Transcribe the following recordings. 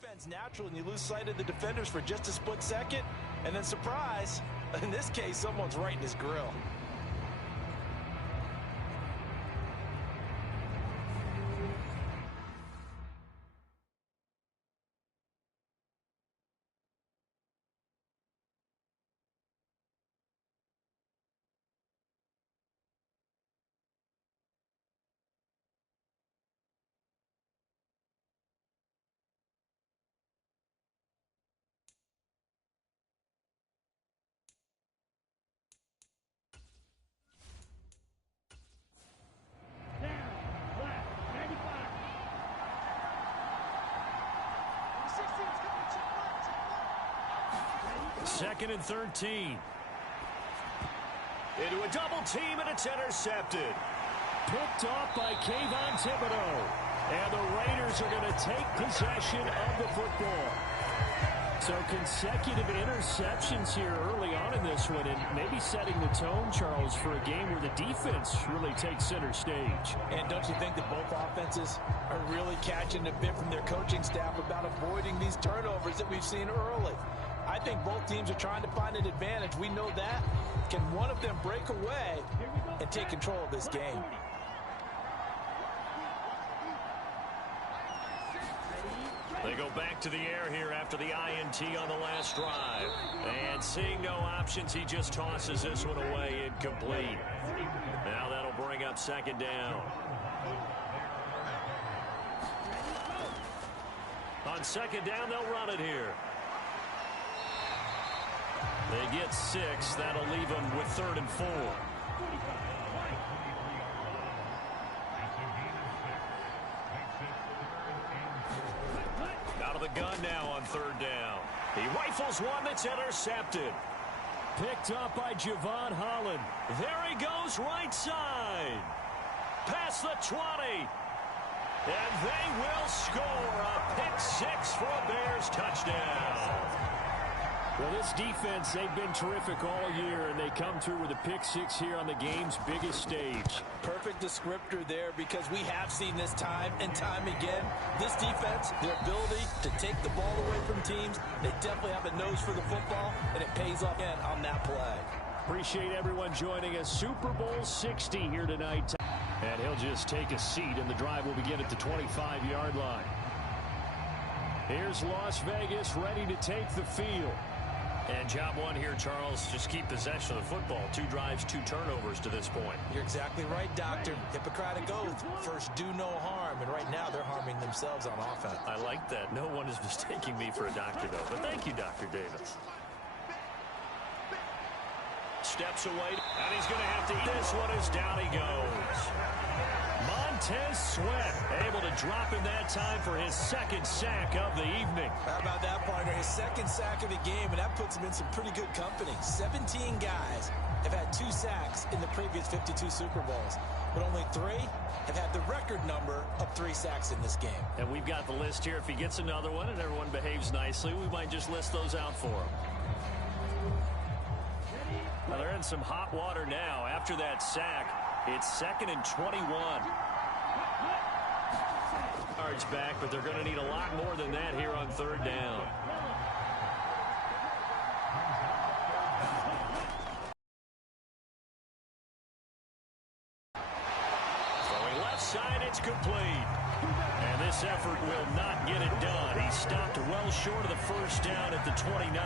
defense natural, and you lose sight of the defenders for just a split second, and then surprise, in this case, someone's right in his grill. Second and 13. Into a double team, and it's intercepted. Picked off by Kayvon Thibodeau. And the Raiders are going to take possession of the football. So consecutive interceptions here early on in this one, and maybe setting the tone, Charles, for a game where the defense really takes center stage. And don't you think that both offenses are really catching a bit from their coaching staff about avoiding these turnovers that we've seen early? I think both teams are trying to find an advantage. We know that. Can one of them break away and take control of this game? They go back to the air here after the INT on the last drive. And seeing no options, he just tosses this one away incomplete. Now that'll bring up second down. On second down, they'll run it here. They get 6. That'll leave them with 3rd and 4. Out of the gun now on 3rd down. He rifles one that's intercepted. Picked up by Javon Holland. There he goes right side. Past the 20. And they will score a pick 6 for a Bears touchdown. Well, this defense, they've been terrific all year, and they come through with a pick 6 here on the game's biggest stage. Perfect descriptor there, because we have seen this time and time again. This defense, their ability to take the ball away from teams, they definitely have a nose for the football, and it pays off again on that play. Appreciate everyone joining us. Super Bowl 60 here tonight. And he'll just take a seat, and the drive will begin at the 25-yard line. Here's Las Vegas ready to take the field. And job one here, Charles, just keep possession of the football. 2 drives, 2 turnovers to this point. You're exactly right, Doctor. Hippocratic oath. First, do no harm. And right now, they're harming themselves on offense. I like that. No one is mistaking me for a doctor, though. But thank you, Dr. Davis. Steps away, and he's going to have to eat this one as down he goes. Montez Sweat able to drop him that time for his 2nd sack of the evening. How about that, partner? His 2nd sack of the game, and that puts him in some pretty good company. 17 guys have had 2 sacks in the previous 52 Super Bowls, but only 3 have had the record number of 3 sacks in this game. And we've got the list here. If he gets another one and everyone behaves nicely, we might just list those out for him. Well, they're in some hot water now. After that sack, it's 2nd and 21. Yards back, but they're going to need a lot more than that here on 3rd down. Throwing left side, it's complete. And this effort will not get it done. He stopped well short of the 1st down at the 29.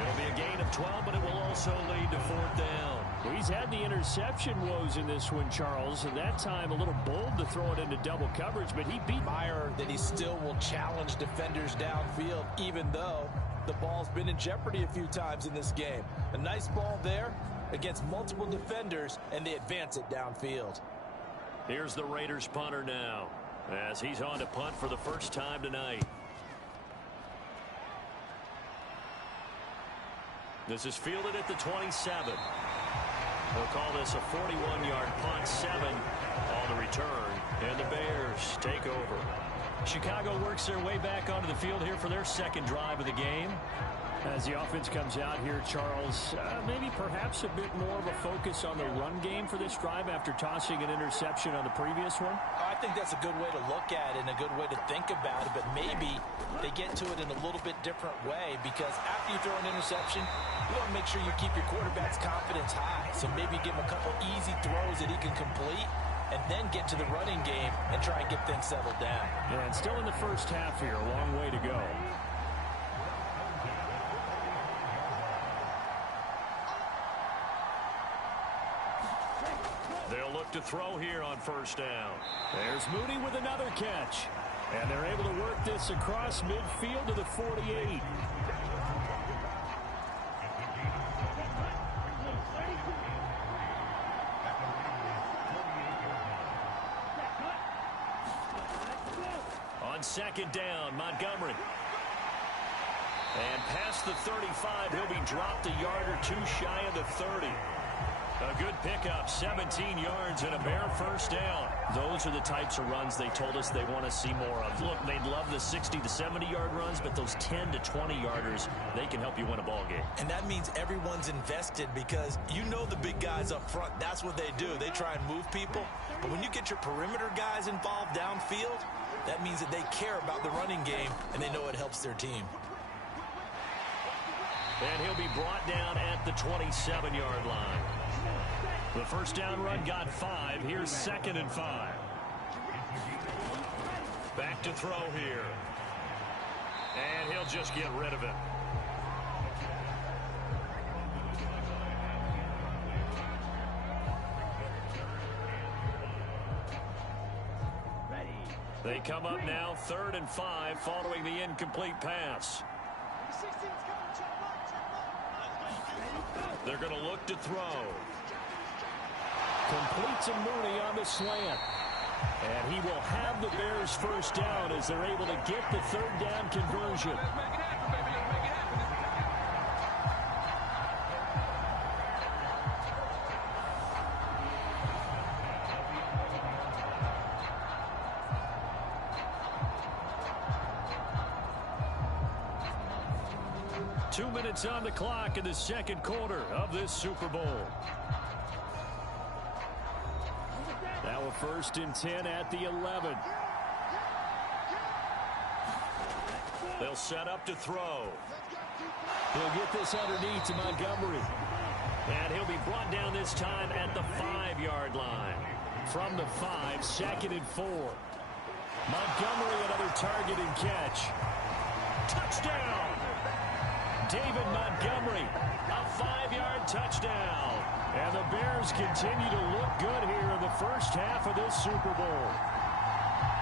It'll be a gain of 12, but it will also lead to 4th down. Well, he's had the interception woes in this one, Charles, and that time a little bold to throw it into double coverage, but he beat Meyer that he still will challenge defenders downfield, even though the ball's been in jeopardy a few times in this game. A nice ball there against multiple defenders, and they advance it downfield. Here's the Raiders punter now, as he's on to punt for the first time tonight. This is fielded at the 27. We'll call this a 41-yard punt, 7 on the return, and the Bears take over. Chicago works their way back onto the field here for their 2nd drive of the game. As the offense comes out here, Charles, maybe perhaps a bit more of a focus on the run game for this drive after tossing an interception on the previous one? I think that's a good way to look at it and a good way to think about it, but maybe they get to it in a little bit different way, because after you throw an interception, you want to make sure you keep your quarterback's confidence high. So maybe give him a couple easy throws that he can complete and then get to the running game and try and get things settled down. Yeah, and still in the first half here, a long way to go. They'll look to throw here on first down. There's Mooney with another catch. And they're able to work this across midfield to the 48. On second down, Montgomery. And past the 35, he'll be dropped a yard or two shy of the 30. A good pickup, 17 yards and a bare first down. Those are the types of runs they told us they want to see more of. Look, they'd love the 60 to 70-yard runs, but those 10 to 20-yarders, they can help you win a ball game. And that means everyone's invested, because you know the big guys up front, that's what they do. They try and move people. But when you get your perimeter guys involved downfield, that means that they care about the running game and they know it helps their team. And he'll be brought down at the 27-yard line. The first down run got 5. Here's 2nd and 5. Back to throw here. And he'll just get rid of it. They come up now 3rd and 5 following the incomplete pass. They're going to look to throw. Completes a Mooney on the slant. And he will have the Bears first down as they're able to get the 3rd down conversion. 2 minutes on the clock in the second quarter of this Super Bowl. Now a 1st and 10 at the 11. They'll set up to throw. He'll get this underneath to Montgomery. And he'll be brought down this time at the 5-yard line. From the 5, 2nd and 4. Montgomery, another target and catch. Touchdown! David Montgomery, a 5-yard touchdown. And the Bears continue to look good here in the first half of this Super Bowl.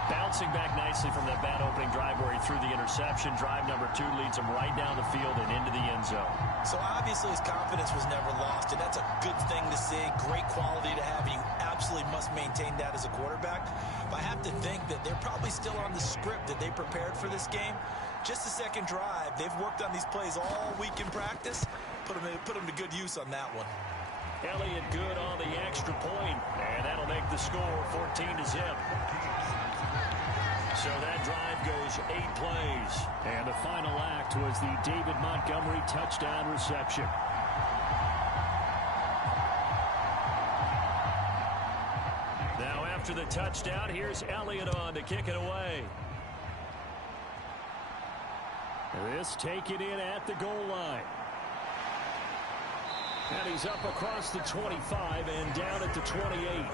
Bouncing back nicely from that bad opening drive where he threw the interception. Drive number 2 leads him right down the field and into the end zone. So obviously his confidence was never lost, and that's a good thing to see. Great quality to have, and you absolutely must maintain that as a quarterback. But I have to think that they're probably still on the script that they prepared for this game. Just the second drive. They've worked on these plays all week in practice. Put them to good use on that one. Elliott good on the extra point, and that'll make the score 14-0. So that drive goes 8 plays. And the final act was the David Montgomery touchdown reception. Now after the touchdown, here's Elliott on to kick it away. This taken in at the goal line. And he's up across the 25 and down at the 28.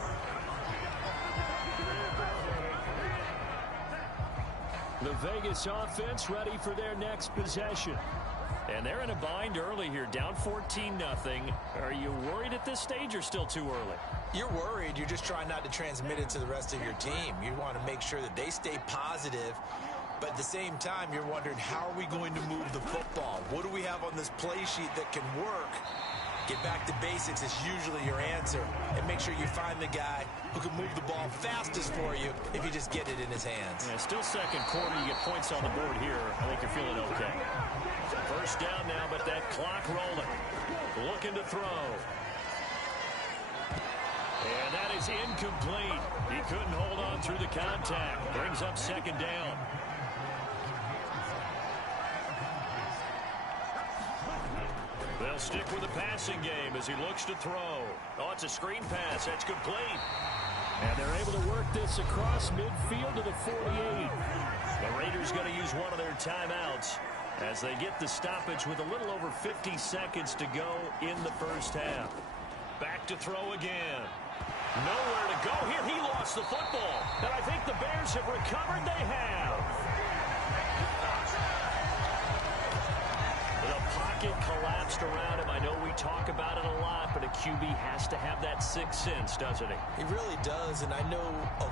The Vegas offense ready for their next possession. And they're in a bind early here, down 14-0. Are you worried at this stage or still too early? You're worried. You're just trying not to transmit it to the rest of your team. You want to make sure that they stay positive. But at the same time, you're wondering, how are we going to move the football? What do we have on this play sheet that can work? Get back to basics is usually your answer. And make sure you find the guy who can move the ball fastest for you if you just get it in his hands. Yeah, still second quarter. You get points on the board here. I think you're feeling okay. First down now, but that clock rolling. Looking to throw. And that is incomplete. He couldn't hold on through the contact. Brings up 2nd down. They'll stick with the passing game as he looks to throw. Oh, it's a screen pass. That's complete. And they're able to work this across midfield to the 48. The Raiders going to use one of their timeouts as they get the stoppage with a little over 50 seconds to go in the first half. Back to throw again. Nowhere to go here. He lost the football. And I think the Bears have recovered. They have. The pocket collapsed around him. I know we talk about it a lot, but a QB has to have that sixth sense, doesn't he? He really does, and I know of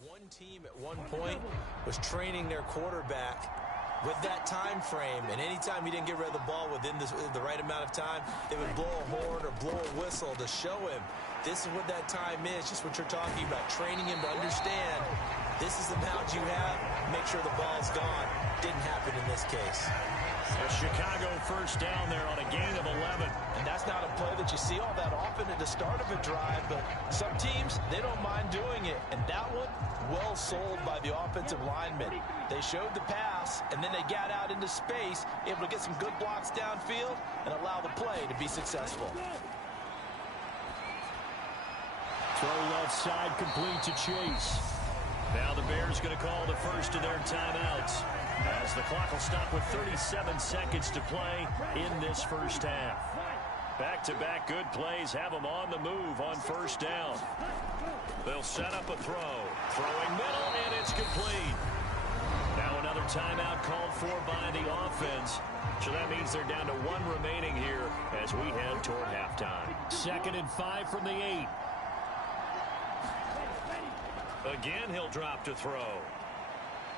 one team at one point was training their quarterback with that time frame, and anytime he didn't get rid of the ball within the right amount of time, they would blow a horn or blow a whistle to show him this is what that time is, just what you're talking about, training him to understand this is the amount you have, make sure the ball's gone. Didn't happen in this case. A Chicago first down there on a gain of 11. And that's not a play that you see all that often at the start of a drive, but some teams, they don't mind doing it. And that one, well sold by the offensive lineman. They showed the pass, and then they got out into space, able to get some good blocks downfield and allow the play to be successful. Throw left side complete to Chase. Now the Bears going to call the first of their timeouts as the clock will stop with 37 seconds to play in this first half. Back-to-back good plays have them on the move on first down. They'll set up a throw. Throwing middle, and it's complete. Now another timeout called for by the offense. So that means they're down to one remaining here as we head toward halftime. 2nd and 5 from the 8. Again, he'll drop to throw.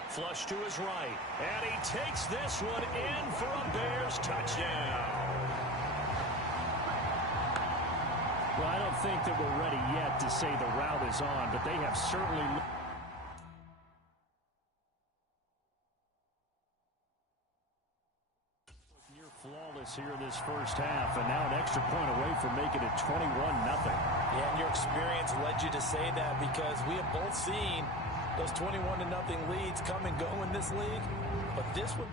Flush to his right. And he takes this one in for a Bears touchdown. Well, I don't think that we're ready yet to say the route is on, but they have certainly... Near flawless here this first half, and now an extra point away from making it 21-0. Yeah, and your experience led you to say that because we have both seen those 21-0 leads come and go in this league. But this one...